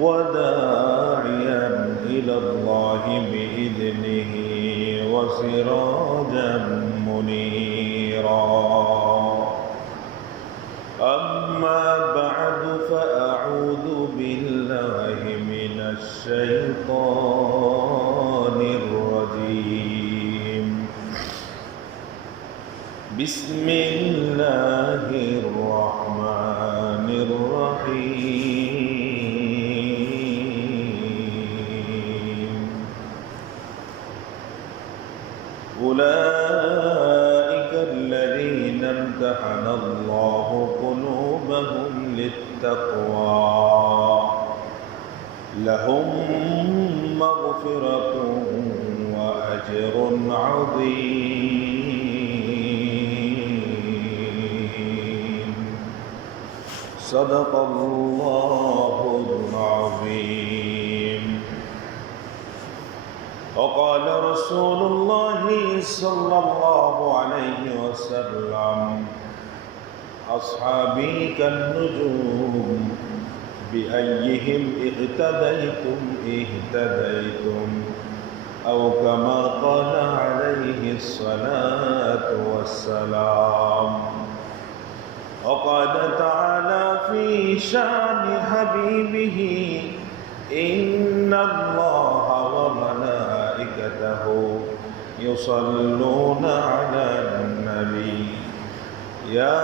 وداعيا إلى الله بإذنه وسراجا منيرا. أما بعد فأعوذ بالله من الشيطان الرجيم. بسم الله الرحمن الرحيم. أولئك الذين امتحن الله قلوبهم للتقوى لهم مغفرة وأجر عظيم. صدق الله العظيم. وقال رسول الله صلى الله عليه وسلم: أصحابي كالنجوم بأيهم اقتديتم اهتديتم، أو كما قال عليه الصلاة والسلام. وقال تعالى في شأن حبيبه: إن الله وملائكته يصلون على النبي يا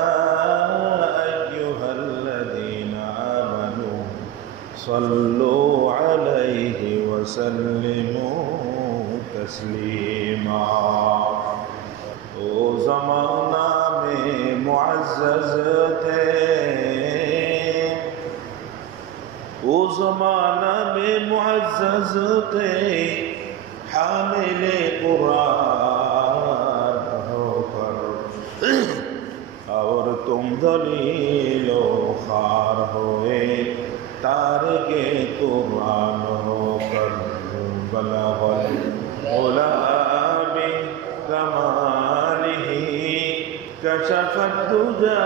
أيها الذين آمنوا صلوا عليه وسلموا تسلیما. او زمانہ میں معزز تھے، او زمانہ میں معزز تھے، حامل قرآن ہو کر، اور تم دلیل و خار ہوئے تارک قرآن ہو کر. بلغ العلا بکمالہ کشف الدجى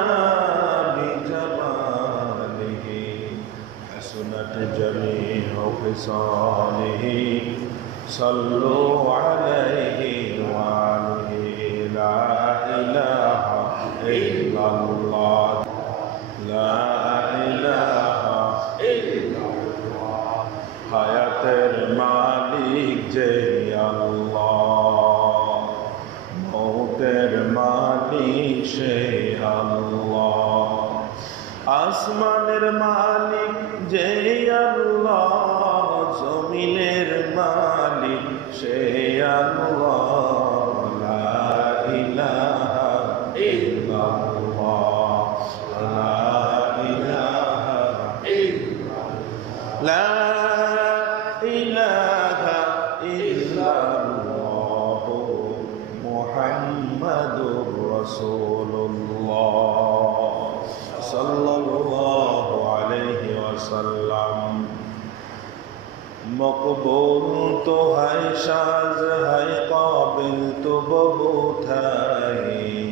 بجمالہ حسنت جمیع خصالہ. صلوا علیہ وآلہ. لا الہ الا اللہ، لا الہ الا اللہ. حیاتر مالک جے اللہ، موتر مالک شے اللہ. আসমানের মালিক যে আল্লাহ, জমিনের মালিক সে আল্লাহ. লা ইলাহা ইল্লাল্লাহ, লা ইলাহা ইল্লাল্লাহ, লা ইলাহা ইল্লাল্লাহ মুহাম্মাদুর রাসূলুল্লাহ sallallahu alayhi wa sallam. مقبول تو ہے شاذ ہے قابل تو بہت ہے،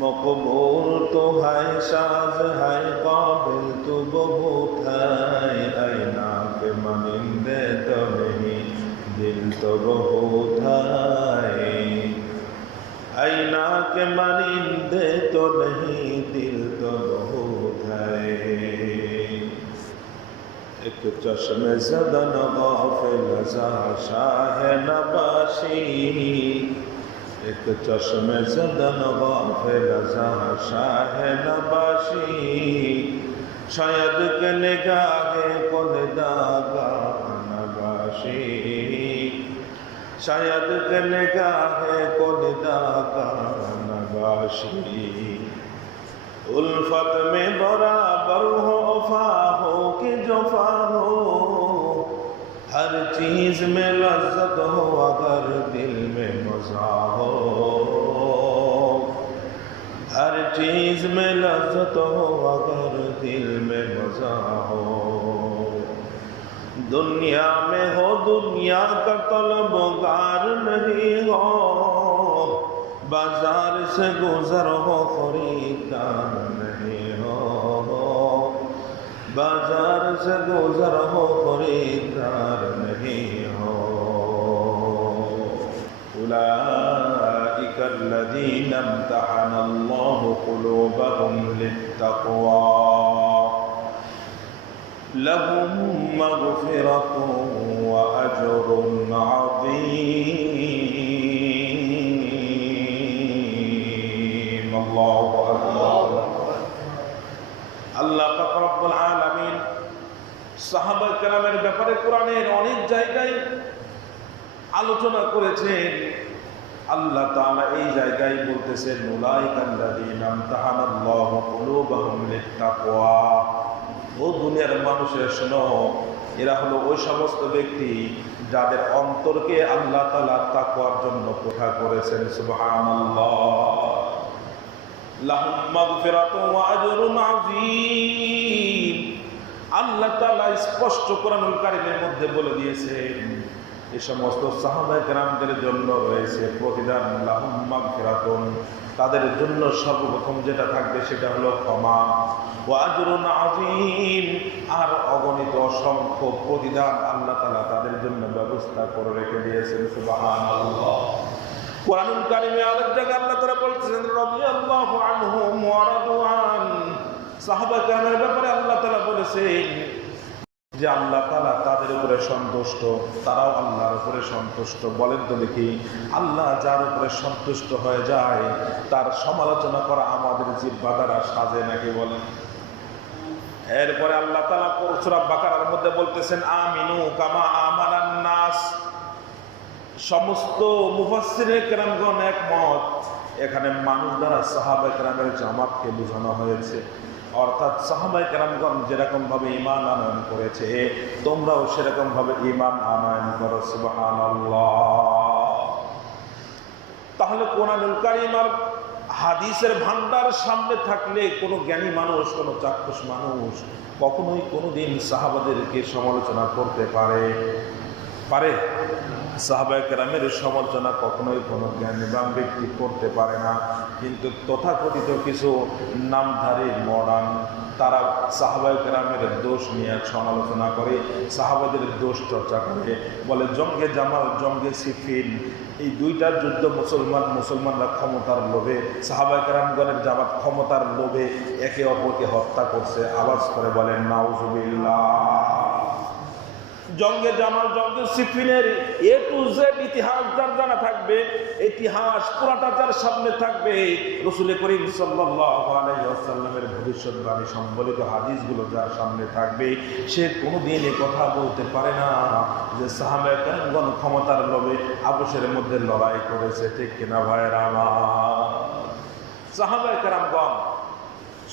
مقبول تو ہے شاذ ہے قابل تو بہت ہے. اینا کے منندے تو نہیں دل تو بہت ہے، اینا کے منندے تو نہیں دل تو بہت ہے. ایک چشم زدن غافل ازا شاہ نباشی، ایک چشم زدن غافل ازا شاہ نباشی. شاید کہ نگاہ کن داغا نباشی، شاید کہ نگاہ کن داغا نباشی. الفت میں برابر ہو وفا ہو کہ جفا ہو، ہر چیز میں لذت ہو اگر دل میں مزہ ہو، ہر چیز میں لذت ہو اگر دل میں مزہ ہو. دنیا میں ہو دنیا کا طلبگار نہیں ہو، بازار سے گزر ہو خریدار نہیں ہو. बाजार से गुजर हो खरीदार नहीं हो। उलाइका अल्लज़ीना इम्तहना अल्लाहु क़ुलूबहुम लित्तक़वा लहुम मग़फ़िरतुन व अज्रुन अज़ीम। अल्लाहु अकबर। আল্লাহ পাক রব্বুল আলামিন সাহাবা কেরামের ব্যাপারে কোরআনের অনেক জায়গায় আলোচনা করেছেন। আল্লাহ তাআলা এই জায়গায় বলতেছেন উলাইকা আল্লাযীনা ইমতাহানাল্লাহু কুলুবাহুম লিত্তাকওয়া। ও দুনিয়ার মানুষেরা শোনো, এরা হলো ওই সমস্ত ব্যক্তি যাদের অন্তরকে আল্লাহ তাআলা তাকওয়ার জন্য কোঠা করেছেন। সুবহানাল্লাহ। লাহুম মাগফিরাতুন ওয়া আজরুন আযীম। আল্লাহ তাআলা স্পষ্ট কোরআনুল কারীমের মধ্যে বলে দিয়েছেন এই সমস্ত সাহাবায়ে কেরামদের জন্য রয়েছে প্রতিদান। লাহুম মাগফিরাতুন, তাদের জন্য সর্বপ্রথম যেটা থাকবে সেটা হলো ক্ষমা। ওয়া আজরুন আযীম, আর অগণিত অসংখ্য প্রতিদান আল্লাহ তাআলা তাদের জন্য ব্যবস্থা করে রেখে দিয়েছেন। সুবহানাল্লাহ। কোরআনুল কারীমে আরেক জায়গায় আল্লাহ তাআলা বলতেছেন রাদিয়াল্লাহু আনহুম ওয়া রাদু আন। সাহাবা কেরামের ব্যাপারে আল্লাহ তাআলা বলেছেন যে আল্লাহ তাআলা তাদের উপরে সন্তুষ্ট, তারাও আল্লাহর উপরে সন্তুষ্ট। বলেন তো দেখি, আল্লাহ যার উপরে সন্তুষ্ট হয়ে যায় তার সমালোচনা করা আমাদের জিহ্বা দ্বারা সাজে নাকি? বলেন। এরপরে আল্লাহ তাআলা সূরা বাকারার মধ্যে বলতেছেন আমিনু কামা আমানান নাস। সমস্ত মুফাসসিরে কেরামগণ একমত, এখানে মানুষ দ্বারা সাহাবায়ে কেরামের জামাতকে বোঝানো হয়েছে। অর্থাৎ সাহাবায়ে কেরামগণ যেরকম ভাবে ঈমান আনয়ন করেছে তোমরাও সেরকম ভাবে ঈমান আনয়ন করো। সুবহানাল্লাহ। তাহলে কোরআনুল কারীম আর হাদিসের ভান্ডার সামনে থাকলে কোনো জ্ঞানী মানুষ, কোনো চাক্ষুষ মানুষ কখনোই কোনোদিন সাহাবাদেরকে সমালোচনা করতে পারে? সাহাবায়ে কেরামের সমালোচনা কখনোই কোনো জ্ঞানীবান ব্যক্তি করতে পারে না। কিন্তু তথাকথিত কিছু নামধারী মডার্ন তারা সাহাবায়ে কেরামের দোষ নিয়ে সমালোচনা করে, সাহাবাদের দোষ চর্চা করে, বলে জঙ্গে জামাল, জঙ্গে সিফিন, এই দুইটার যুদ্ধ মুসলমানরা ক্ষমতার লোভে, সাহাবায়ে কেরামগণের জামাত ক্ষমতার লোভে একে অপরকে হত্যা করছে। আওয়াজ করে বলেন নাউজুবিল্লাহ। জঙ্গে জামাল, জঙ্গে সিফিনের এ টু জেড ইতিহাস যার জানা থাকবে, ইতিহাস পুরাটা যার সামনে থাকবে, রাসূল করিম সাল্লাল্লাহু আলাইহি ওয়াসাল্লামের ভবিষ্যৎবাণী সম্বলিত হাদিসগুলো যার সামনে থাকবে, সে কোনোদিন এই কথা বলতে পারে না যে সাহাবায়ে কেরামগণ ক্ষমতার লোভে আপসের মধ্যে লড়াই করেছে। ঠিক কিনা ভাইরা আমার? সাহাবায়ে কেরামগণ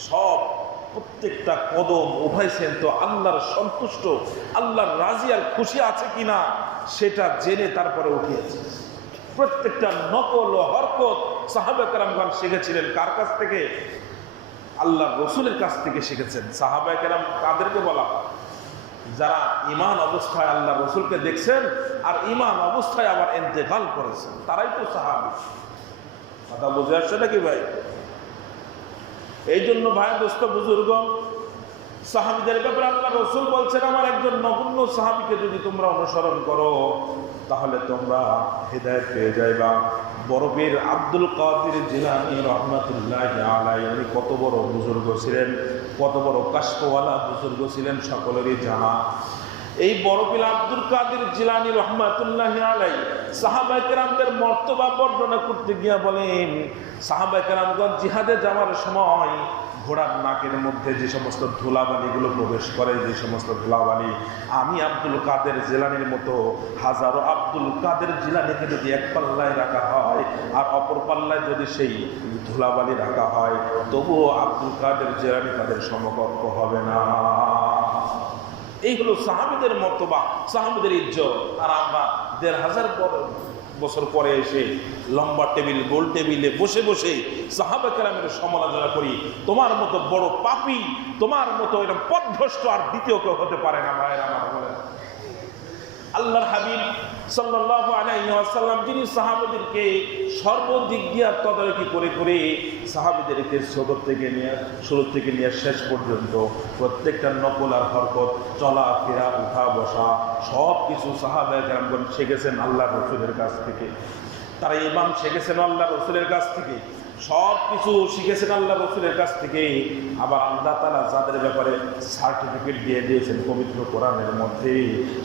সব প্রত্যেকটা কদম উঠাইছেন তো আল্লাহর সন্তুষ্ট, আল্লাহর রাজি আর খুশি আছে কিনা সেটা জেনে তারপরে উঠিয়েছে। প্রত্যেকটা নকল ও হরকত সাহাবায়ে কেরামগণ শিখেছিলেন কার কাছ থেকে? আল্লাহর রাসূলের কাছ থেকে শিখেছেন। সাহাবায়ে কেরাম কাদেরকে বলা? যারা ঈমান অবস্থায় আল্লাহর রাসূলকে দেখছেন আর ঈমান অবস্থায় আবার ইন্তেকাল করেছেন, তারাই তো সাহাবী। কথা বুঝে আসছে নাকি ভাই? এই জন্য ভাই দোস্ত বুজুর্গ, সাহাবীদের ব্যাপারে আল্লাহ রাসূল বলছেন আমার একজন নগণ্য সাহাবীকে যদি তোমরা অনুসরণ করো তাহলে তোমরা হেদায়েত পেয়ে যাইবা। বড় পীর আব্দুল কাদের জিলানী রাহমাতুল্লাহি আলাইহি, উনি কত বড় বুজুর্গ ছিলেন, কত বড় কাশফওয়ালা বুজুর্গ ছিলেন, সকলেরই জানা। এই বড় পীর আব্দুল কাদের জিলানী রাহমাতুল্লাহি আলাইহি সাহাবায়ে কেরামদের মর্তবা বর্ণনা করতে গিয়া বলেন, সাহাবায়ে কেরামগণ জিহাদে যাওয়ার সময় ঘোড়ার নাকের মধ্যে যে সমস্ত ধুলাবালিগুলো প্রবেশ করে, যে সমস্ত ধুলাবালি, আমি আব্দুল কাদের জিলানীর মতো হাজারো আব্দুল কাদের জিলানীকে যদি এক পাল্লায় রাখা হয় আর অপর পাল্লায় যদি সেই ধুলাবালি রাখা হয়, তবুও আব্দুল কাদের জিলানী তাদের সমকক্ষ হবে না। এই হলো সাহাবীদের মর্তবা, সাহাবীদের ইজ্জত। আর আমরা ১৫০০ বছর পরে এসে লম্বা টেবিল, গোল টেবিলে বসে বসে সাহাবায়ে কেরামের সমালোচনা করি। তোমার মতো বড় পাপী, তোমার মতো এরকম পথভ্রষ্ট আর দ্বিতীয় কেউ হতে পারে না। ভাইয়েরা আমার বলেন, আল্লাহর হাবিব সাল্লাল্লাহু আলাইহি ওয়াসাল্লাম যিনি সাহাবাদেরকে সর্বদিক দিয়ে তদারকি করে করে সাহাবাদেরকে শুরু থেকে নিয়ে শেষ পর্যন্ত প্রত্যেকটা নকল আর হরকত, চলাফেরা, উঠা বসা সব কিছু সাহাবায়ে কেরামগণ শিখেছেন আল্লাহর রাসূলের কাছ থেকে। তারা ইমাম শিখেছেন আল্লাহর রাসূলের কাছ থেকে, সব কিছু শিখেছেন আল্লাহ রাসূলের কাছ থেকে। আবার আল্লাহ তাআলা যাদের ব্যাপারে সার্টিফিকেট দিয়ে দিয়েছেন পবিত্র কোরআনের মধ্যে,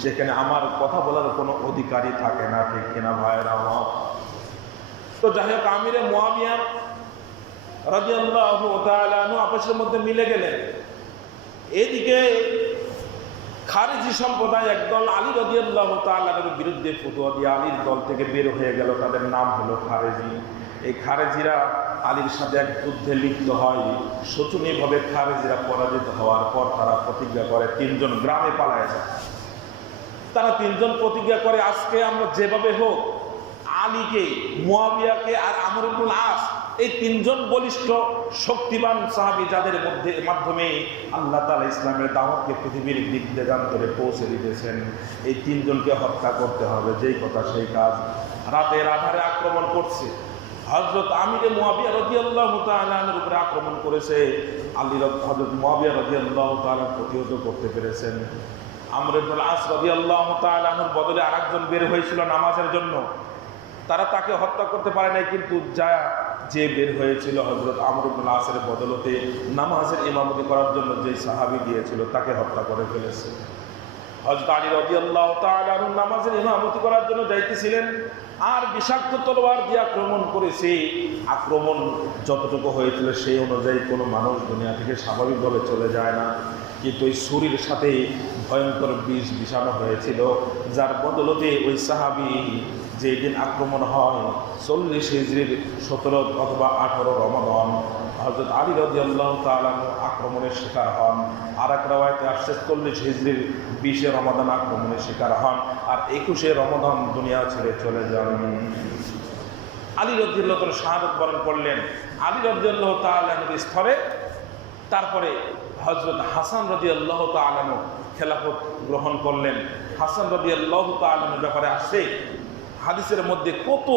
সেখানে আমার কথা বলার কোনো অধিকারই থাকে না, ঠিক কিনা ভাইরা আমার? তো যাই হোক, আমিরে মুআবিয়া রাদিয়াল্লাহু তাআলা আনহু আপসের মধ্যে মিলে গেলেন। এদিকে খারেজি সম্প্রদায় একদল আলী রাদিয়াল্লাহু তাআলা এর বিরুদ্ধে ফতোয়া দিয়ে আলীর দল থেকে বের হয়ে গেল। তাদের নাম হলো খারেজি। এই খারেজিরা আলীর সাথে এক যুদ্ধে লিপ্ত হয়। শোচনীয়ভাবে খারেজিরা পরাজিত হওয়ার পর তারা প্রতিজ্ঞা করে, তিনজন গ্রামে পালায় যায়। তারা তিনজন প্রতিজ্ঞা করে, আজকে আমরা যেভাবে হোক আলীকে, মুআবিয়াকে আর আমর ইবনুল আস, এই তিনজন বলিষ্ঠ শক্তিবান সাহাবী যাদের মাধ্যমে আল্লাহ তাআলা ইসলামের দাওয়াতকে পৃথিবীর দিক দিগান্তরে পৌঁছে দিতেছেন, এই তিনজনকে হত্যা করতে হবে। যেই কথা সেই কাজ। রাতের আধারে আক্রমণ করছে। হযরত আমিরে মুআবিয়া রাদিয়াল্লাহু তাআলা আনহুর উপরে আক্রমণ করেছে। হযরত মুআবিয়া রাদিয়াল্লাহু তাআলা প্রতিহত করতে পেরেছেন। আমর ইবনুল আস রাদিয়াল্লাহু তাআলা আনহুর বদলে আরেকজন বের হয়েছিল নামাজের জন্য। তারা তাকে হত্যা করতে পারে নাই, কিন্তু যে বের হয়েছিল হযরত আমর ইবনুল আসের বদলতে নামাজের ইমামতি করার জন্য যে সাহাবী গিয়েছিল তাকে হত্যা করে ফেলেছে। হযরত আলী রাদিয়াল্লাহু তাআলা আনহু নামাজের ইমামতি করার জন্য যাইতেছিলেন, আর বিষাক্ত তলোয়ার দিয়ে আক্রমণ করেছে। আক্রমণ যতটুকু হয়েছিল সেই অনুযায়ী কোনো মানুষ দুনিয়া থেকে স্বাভাবিকভাবে চলে যায় না, কিন্তু ওই ছুরির সাথে ভয়ঙ্কর বিষ মিশানো হয়েছিল, যার বদলতে ওই সাহাবী যেদিন আক্রমণ হয় 40 হিজরির 17 অথবা 18 রমাদান হযরত আলী রাদিয়াল্লাহু তাআলা আক্রমণের শিকার হন। আর এক রাওয়ায়াতে আসছে 40 হিজরির 20 রমাদান আক্রমণের শিকার হন, আর 21 রমাদান দুনিয়া ছেড়ে চলে যান। আলী রাদিয়াল্লাহু তাআলা শাহাদাত বরণ করলেন আলী রাদিয়াল্লাহু তাআলা এর স্তরে। তারপরে হযরত হাসান রাদিয়াল্লাহু তাআলা খেলাফত গ্রহণ করলেন। হাসান রাদিয়াল্লাহু তাআলা এর ব্যাপারে আসছে হাদিসের মধ্যে কত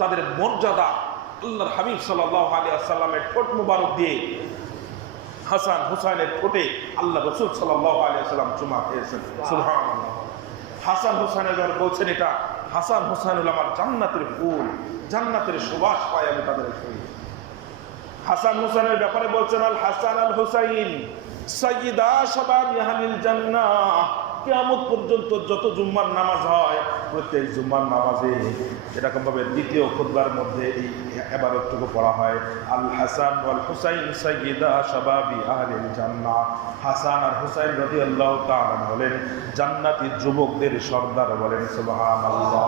তাদের মর্যাদা। আল্লাহর হাবিব সাল্লাল্লাহু আলাইহি ওয়াসাল্লামের ঠোঁট মুবারক দিয়ে হাসান হুসাইনের ঠোঁটে আল্লাহ রাসূল সাল্লাল্লাহু আলাইহি ওয়াসাল্লাম চুমা খেয়েছেন। সুবহানাল্লাহ। হাসান হুসাইনের ব্যাপারে বলছেন, এটা হাসান হুসাইন হলো আমার জান্নাতের ফুল, জান্নাতের সুবাস পাই আমি তাদের শরীরে। হাসান হুসাইনের ব্যাপারে বলছেন, আল হাসান আল হুসাইন সাইয়্যিদা শাবাবি আহলিল জান্নাহ। কিয়ামত পর্যন্ত যত জুম্মার নামাজ হয়, প্রত্যেক জুম্মার নামাজে এরকমভাবে দ্বিতীয় খুতবার মধ্যে এই ইবাদতটুকু পড়া হয়, আল হাসান ওয়াল হুসাইন সাইয়্যিদা শাবাবি আহলিল জান্নাহ। হাসান আর হুসাইন রাদিয়াল্লাহু তাআলা হলেন জান্নাতি যুবকদের সর্দার। বলেন সুবহানাল্লাহ।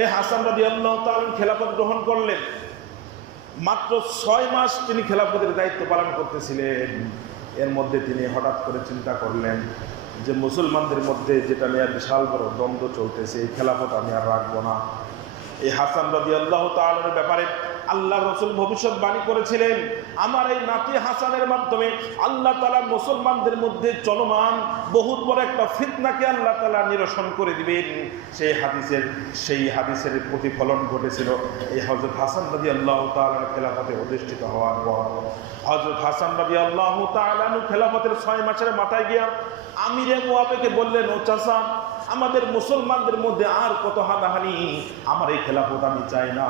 এই হাসান রাদিয়াল্লাহু তাআলা খেলাফত গ্রহণ করলেন। মাত্র 6 মাস তিনি খেলাফতের দায়িত্ব পালন করতেছিলেন। এর মধ্যে তিনি হঠাৎ করে চিন্তা করলেন যে মুসলমানদের মধ্যে যেটা নিয়ে বিশাল বড় দ্বন্দ্ব চলতেছে, এই খেলাফত আমি আর রাখবো না। এই হাসান রাদিয়াল্লাহু তাআলার ব্যাপারে আল্লাহ রাসূল ভবিষ্যৎবাণী করেছিলেন, আমার এই নাতি হাসানের মাধ্যমে আল্লাহ তাআলা মুসলমানদের মধ্যে চলমান বহুত বড় একটা ফিতনাকে আল্লাহ তাআলা নিরসন করে দিবেন। সেই হাদিসের প্রতিফলন ঘটেছিল এই হযরত হাসান রাদিয়াল্লাহু তাআলার খেলাফতে অধিষ্ঠিত হওয়ার পর। হযরত হাসান রাদিয়াল্লাহু তাআলা খেলাফতের 6 মাসের মাথায় গিয়া আমিরে মুআবিয়াকে বললেন, ও চাচা, আমাদের মুসলমানদের মধ্যে আর কত হানাহানি, আমার এই খেলাফত আমি চাই না।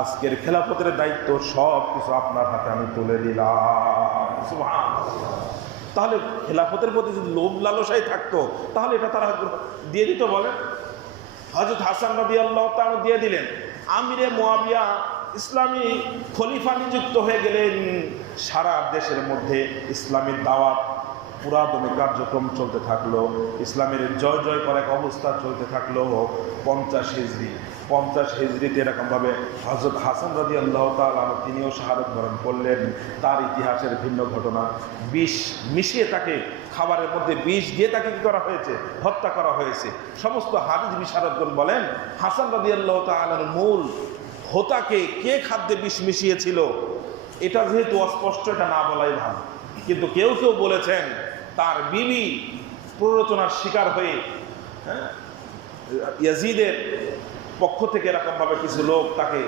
আজকের খেলাফতের দায়িত্ব সব কিছু আপনার হাতে আমি তুলে দিলাম। সুবহানাল্লাহ। তাহলে খেলাফতের প্রতি যদি লোভ লালসাই থাকতো তাহলে এটা তারা দিয়ে দিত। বলেন, হযরত হাসান রাদিয়াল্লাহু তাআলা দিয়ে দিলেন। আমিরে মুআবিয়া ইসলামী খলিফা নিযুক্ত হয়ে গেলেন। সারা দেশের মধ্যে ইসলামের দাওয়াত পুরাদমে কার্যক্রম চলতে থাকলো। ইসলামের জয় জয় করে এক অবস্থা চলতে থাকলো। 50 হিজরিতে এরকমভাবে হযরত হাসান রাদিয়াল্লাহু তাআলা তিনিও শাহাদাত বরণ করলেন। তার ইতিহাসের ভিন্ন ঘটনা, বিষ মিশিয়ে তাকে খাবারের মধ্যে বিষ দিয়ে তাকে কি করা হয়েছে? হত্যা করা হয়েছে। সমস্ত হাদিস বিশারদগণ বলেন, হাসান রাদিয়াল্লাহু তাআলার মূল হোতাকে কে খাদ্যে বিষ মিশিয়েছিল এটা যেহেতু অস্পষ্ট, এটা না বলাই ভালো। কিন্তু কেউ কেউ বলেছেন তার বিবি প্ররোচনার শিকার হয়ে ইয়াজিদের পক্ষ থেকে এরকমভাবে কিছু লোক তাকে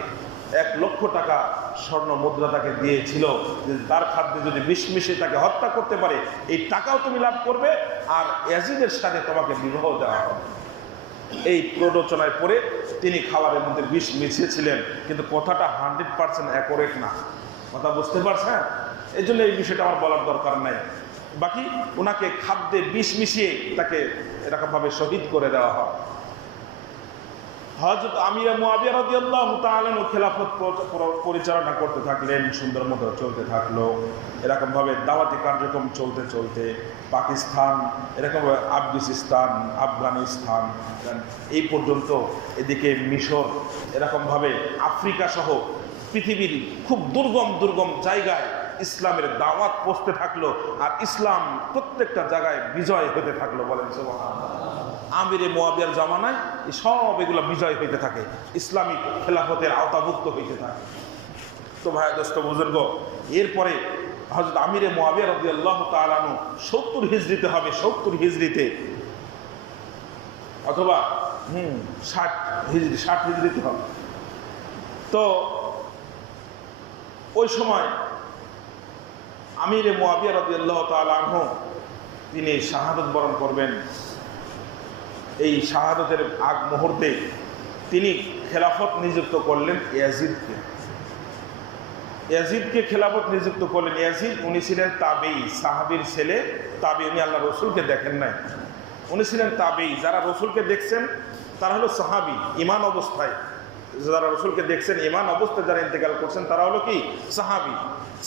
1,00,000 টাকা স্বর্ণ মুদ্রা তাকে দিয়েছিল যে তার খাদ্যে যদি বিষ মিশিয়ে তাকে হত্যা করতে পারে এই টাকাও তুমি লাভ করবে আর ইয়াজিদের সাথে তোমাকে বিবাহ দেওয়া হবে। এই প্ররোচনায় পড়ে তিনি খাবারের মধ্যে বিষ মিশিয়েছিলেন, কিন্তু কথাটা 100% অ্যাকুরেট না। কথা বুঝতে পারছেন? এই জন্য এই বিষয়টা আমার বলার দরকার নাই। বাকি ওনাকে খাদ্যে বিষ মিশিয়ে তাকে এরকমভাবে শহীদ করে দেওয়া হয়। হযরত আমির মুআবিয়া রাদিয়াল্লাহু তাআলা খেলাফত পরিচালনা করতে থাকলেন, সুন্দর মতো চলতে থাকলো। এরকমভাবে দাওয়াতি কার্যক্রম চলতে চলতে পাকিস্তান, এরকমভাবে আফগানিস্তান, আফগানিস্তান এই পর্যন্ত, এদিকে মিশর, এরকমভাবে আফ্রিকা সহ পৃথিবীর খুব দুর্গম দুর্গম জায়গায় ইসলামের দাওয়াত পৌঁছতে থাকলো আর ইসলাম প্রত্যেকটা জায়গায় বিজয় হতে থাকলো। বলেন সুবহানাল্লাহ। আমিরে মুআবিয়ার জামানায় সব এগুলো বিজয় হইতে থাকে, ইসলামিক খেলাফতের আওতাভুক্ত হইতে থাকে। তো ভাই দোস্ত বুজুর্গ, এরপরে হযরত আমিরে মুআবিয়া রাদিয়াল্লাহু তাআলা আনহু 70 হিজরিতে হবে, 70 হিজরিতে অথবা 60 হিজরিতে হবে। তো ওই সময় আমিরে মুআবিয়া রাদিয়াল্লাহু তাআলা আনহু তিনি শাহাদাত বরণ করবেন। এই শাহাদাতের আগ মুহূর্তে তিনি খেলাফত নিযুক্ত করলেন ইয়াজিদকে খেলাফত নিযুক্ত করলেন। ইয়াজিদ উনি ছিলেন তাবেঈ, সাহাবীর ছেলে, তাবেঈ। উনি আল্লাহ রসুলকে দেখেন নাই, উনি ছিলেন তাবেঈ। যারা রসুলকে দেখছেন তারা হলো সাহাবী ইমান অবস্থায়, যারা রসুলকে দেখছেন ইমান অবস্থায় যারা ইন্তেকাল করছেন তারা হলো কি সাহাবী।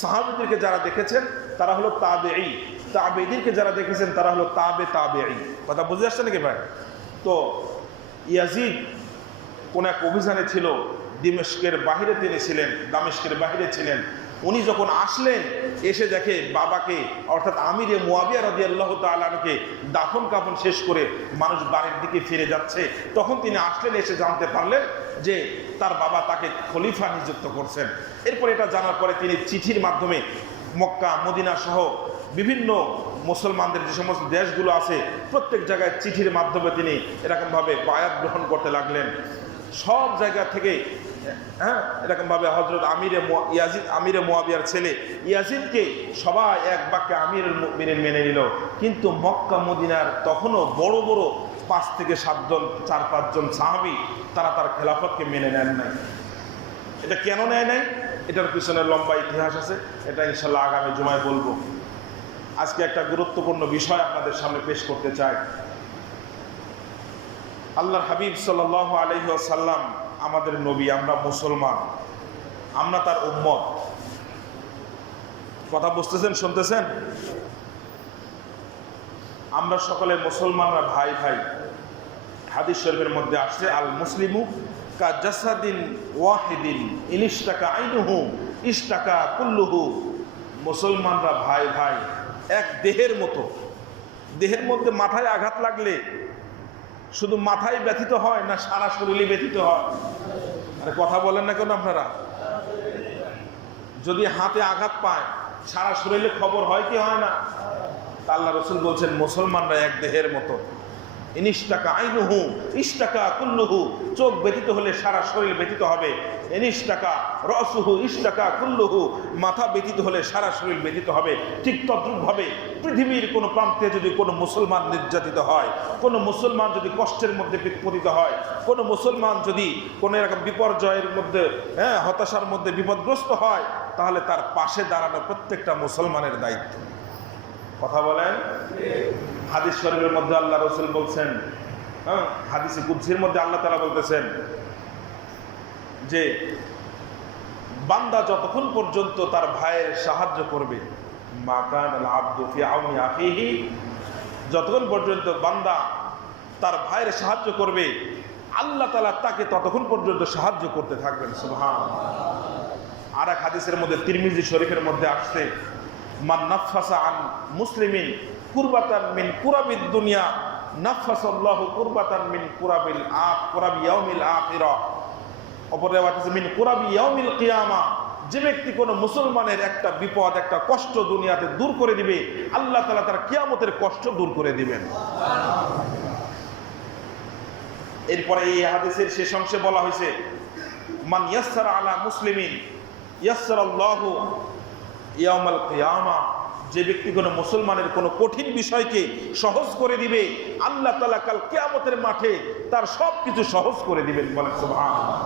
সাহাবীদেরকে যারা দেখেছেন তারা হলো তাবেঈ, তাবেঈদেরকে যারা দেখেছেন তারা হলো তাবেঈ। কথা বুঝে আসছে নাকি ভাই? তো ইয়াজিদ কোন এক অভিযানে ছিল, দামেস্কের বাহিরে তিনি ছিলেন, দামেস্কের বাহিরে ছিলেন। উনি যখন আসলেন, এসে দেখে বাবাকে অর্থাৎ আমিরে মুআবিয়া রাদিয়াল্লাহু তাআলা আনহুকে দাফন কাফন শেষ করে মানুষ বাড়ির দিকে ফিরে যাচ্ছে, তখন তিনি আসলেন, এসে জানতে পারলেন যে তার বাবা তাকে খলিফা নিযুক্ত করছেন। এরপর এটা জানার পরে তিনি চিঠির মাধ্যমে মক্কা মদিনা সহ বিভিন্ন মুসলমানদের যে সমস্ত দেশগুলো আছে প্রত্যেক জায়গায় চিঠির মাধ্যমে তিনি এরকমভাবে বায়াত গ্রহণ করতে লাগলেন। সব জায়গা থেকে এরকমভাবে হযরত আমিরে মুআবিয়ার ছেলে ইয়াজিদকে সবাই এক বাক্যে আমিরুল মুমিনিন মেনে নিল। কিন্তু মক্কা মদিনার তখনও বড় বড় 5 থেকে 7 জন 4-5 জন সাহাবী তারা তার খেলাফতকে মেনে নেন নাই। এটা কেন নেয় নাই? এটার পিছনে লম্বা ইতিহাস আছে, এটা ইনশাল্লাহ আগামী জুমায় বলবো। আজকে একটা গুরুত্বপূর্ণ বিষয় আপনাদের সামনে পেশ করতে চাই। আল্লাহর হাবিব সাল্লাল্লাহু আলাইহি ওয়াসাল্লাম আমাদের নবী, আমরা মুসলমান, আমরা তার উম্মত। কথা বুঝতেছেন, শুনতেছেন? আমরা সকলে মুসলমানরা ভাই ভাই। হাদিস শরীফের মধ্যে আসছে আল মুসলিমু কা জাসাদিন ওয়াহিদিন ইনিশতাকা আইনুহু ইশতাকা কুল্লুহু। মুসলমানরা ভাই ভাই, এক দেহের মতো। দেহের মধ্যে মাথায় আঘাত লাগলে শুধু মাথায় ব্যথিত হয় না সারা শরীরে ব্যথিত হয়? আরে কথা বলেন না কেন আপনারা? যদি হাতে আঘাত পায় সারা শরীরে খবর হয় কি হয় না? আল্লাহ রসুল বলছেন মুসলমানরা এক দেহের মতো। ইনিশতাকা আইনুহু ইশতাকা কুল্লুহু। চোখ ব্যথিত হলে সারা শরীর ব্যথিত হবে। ইনিশতাকা রাসুহু ইশতাকা কুল্লুহু। মাথা ব্যথিত হলে সারা শরীর ব্যথিত হবে। ঠিক তদ্রূপভাবে পৃথিবীর কোনো প্রান্তে যদি কোনো মুসলমান নির্যাতিত হয়, কোনো মুসলমান যদি কষ্টের মধ্যে পতিত হয়, কোনো মুসলমান যদি কোনো এরকম বিপর্যয়ের মধ্যে হতাশার মধ্যে বিপদগ্রস্ত হয়, তাহলে তার পাশে দাঁড়ানো প্রত্যেকটা মুসলমানের দায়িত্ব। কথা বলেন? হাদিস শরীফের মধ্যে আল্লাহ রসুল বলছেন, হাদিসে কুদসির মধ্যে আল্লাহ তাআলা বলতেছেন যে বান্দা যতক্ষণ পর্যন্ত তার ভাইয়ের সাহায্য করবে, মা কানাল আবদু ফি আউনি আখিহি, যতক্ষণ পর্যন্ত বান্দা তার ভাইয়ের সাহায্য করবে আল্লাহ তাআলা তাকে ততক্ষণ পর্যন্ত সাহায্য করতে থাকবেন। সুবহানাল্লাহ। আর এক হাদিসের মধ্যে তিরমিজি শরীফের মধ্যে আসছে মান নাফাসা আন মুসলিমিন কুরবাতান মিন কুরাবিদ দুনিয়া নাফাসাল্লাহু কুরবাতান মিন কুরাবি ইয়াউমিল আখিরা। অপর রিওয়ায়াত আছে মিন কুরাবি ইয়াউমিল কিয়ামা যে ব্যক্তি কোনো মুসলমানের একটা বিপদ, একটা কষ্ট দুনিয়াতে দূর করে দিবে, আল্লাহ তাআলা তার কিয়ামতের কষ্ট দূর করে দিবেন। এরপরে এই হাদিসের শেষ অংশে বলা হয়েছে, মান ইয়াসসারা আলা মুসলিমিন ইয়াসসারাল্লাহু ইয়াউমাল কিয়ামা, যে ব্যক্তি কোনো মুসলমানের কোনো কঠিন বিষয়কে সহজ করে দিবে, আল্লাহ তাআলা কাল কিয়ামতের মাঠে তার সব কিছু সহজ করে দিবেন। বলেন সুবহানাল্লাহ।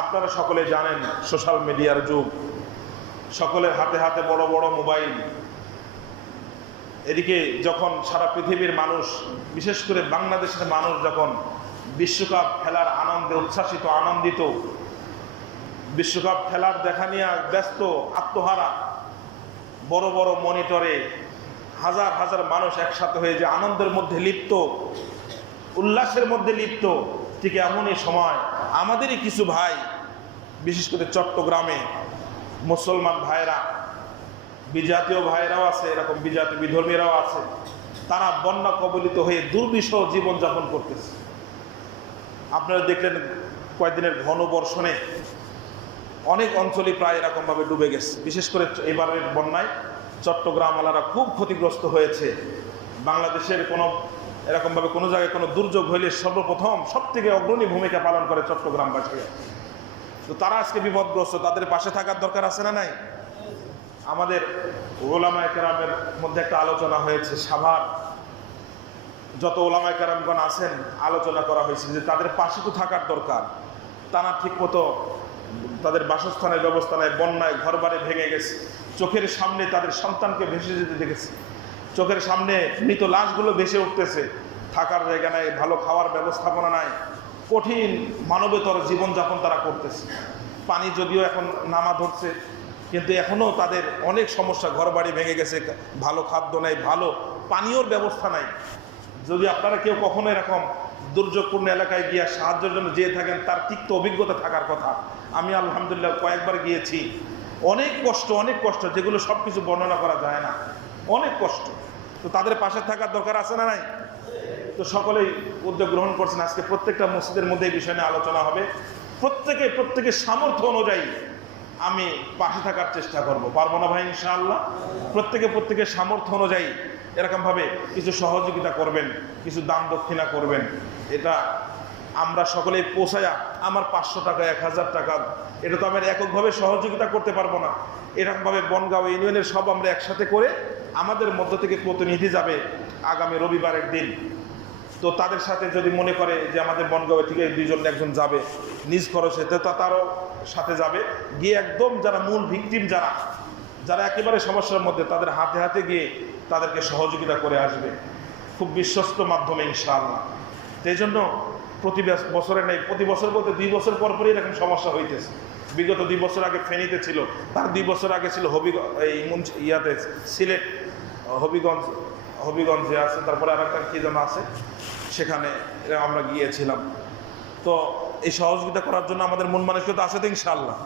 আপনারা সকলে জানেন সোশ্যাল মিডিয়ার যুগ, সকলের হাতে হাতে বড় বড় মোবাইল। এদিকে যখন সারা পৃথিবীর মানুষ, বিশেষ করে বাংলাদেশের মানুষ যখন বিশ্বকাপ খেলার আনন্দে উচ্ছ্বাসিত, আনন্দিত, বিশ্বকাপ খেলার দেখা নিয়ে ব্যস্ত, আত্মহারা, বড় বড় মনিটরে হাজার হাজার মানুষ একসাথে হয়ে যে আনন্দের মধ্যে লিপ্ত, উল্লাসের মধ্যে লিপ্ত, ঠিক এমনই সময় আমাদেরই কিছু ভাই, বিশেষ করে চট্টগ্রামে মুসলমান ভাইরা, বিজাতীয় ভাইরাও আছে, এরকম বিজাতীয় বিধর্মীরাও আছে, তারা বন্যা কবলিত হয়ে দুর্বিষহ জীবনযাপন করতেছে। আপনারা দেখলেন কয়েকদিনের ঘন বর্ষণে অনেক অঞ্চলই প্রায় এরকমভাবে ডুবে গেছে। বিশেষ করে এবারের বন্যায় চট্টগ্রামওয়ালারা খুব ক্ষতিগ্রস্ত হয়েছে। বাংলাদেশের কোনো এরকমভাবে কোনো জায়গায় কোনো দুর্যোগ হইলে সর্বপ্রথম সবথেকে অগ্রণী ভূমিকা পালন করে চট্টগ্রামবাসীরা। তো তারা আজকে বিপদগ্রস্ত, তাদের পাশে থাকার দরকার আছে না নাই? আমাদের ওলামায়ে কেরামের মধ্যে একটা আলোচনা হয়েছে, সাভার যত ওলামায়ে কেরামগণ আছেন, আলোচনা করা হয়েছে যে তাদের পাশে তো থাকার দরকার। তারা ঠিকমতো তাদের বাসস্থানের ব্যবস্থা নেই, বন্যায় ঘরবাড়ি ভেঙে গেছে, চোখের সামনে তাদের সন্তানকে ভেসে যেতে দেখেছে, চোখের সামনে মৃত লাশগুলো ভেসে উঠতেছে, থাকার জায়গা নাই, ভালো খাওয়ার ব্যবস্থাপনা নাই, কঠিন মানবেতর জীবনযাপন তারা করতেছে। পানি যদিও এখন নামা ধরছে, কিন্তু এখনও তাদের অনেক সমস্যা, ঘরবাড়ি ভেঙে গেছে, ভালো খাদ্য নেই, ভালো পানীয়র ব্যবস্থা নাই। যদি আপনারা কেউ কখনো এরকম দুর্যোগপূর্ণ এলাকায় গিয়ে সাহায্যের জন্য যেয়ে থাকেন, তার তিক্ত অভিজ্ঞতা থাকার কথা। আমি আলহামদুলিল্লাহ কয়েকবার গিয়েছি। অনেক কষ্ট, যেগুলো সব কিছু বর্ণনা করা যায় না, অনেক কষ্ট। তো তাদের পাশে থাকার দরকার আছে না নাই? তো সকলেই উদ্যোগ গ্রহণ করছেন। আজকে প্রত্যেকটা মসজিদের মধ্যে এই বিষয় নিয়ে আলোচনা হবে। প্রত্যেকের সামর্থ্য অনুযায়ী আমি পাশে থাকার চেষ্টা করব। পারবো না ভাই? ইনশাআল্লাহ প্রত্যেকের সামর্থ্য অনুযায়ী এরকমভাবে কিছু সহযোগিতা করবেন, কিছু দান দক্ষিণা করবেন। এটা আমরা সকলেই পোষায়া, আমার 500 টাকা, 1000 টাকা, এটা তো আমরা এককভাবে সহযোগিতা করতে পারবো না। এরকমভাবে বনগাঁও ইউনিয়নের সব আমরা একসাথে করে আমাদের মধ্য থেকে প্রতিনিধি যাবে আগামী রবিবারের দিন। তো তাদের সাথে যদি মনে করে যে আমাদের বনগাঁও থেকে 2 একজন যাবে নিজ খরচে, তো তারও সাথে যাবে, গিয়ে একদম যারা মূল ভিকটিম, যারা একেবারে সমস্যার মধ্যে, তাদের হাতে হাতে গিয়ে তাদেরকে সহযোগিতা করে আসবে খুব বিশ্বস্ত মাধ্যমে ইনশাআল্লাহ। সেই জন্য প্রতি বছরে নেই, প্রতি বছর বলতে 2 বছর পর পরই এরকম সমস্যা হইতেছে। বিগত 2 বছর আগে ফেনীতে ছিল, তার 2 বছর আগে ছিল ইয়াতে সিলেট হবিগঞ্জে আছে, তারপরে আর একটা কী যেন আছে, সেখানে আমরা গিয়েছিলাম। তো এই সহযোগিতা করার জন্য আমাদের মন মানসিকতা আছে তো ইনশাআল্লাহ।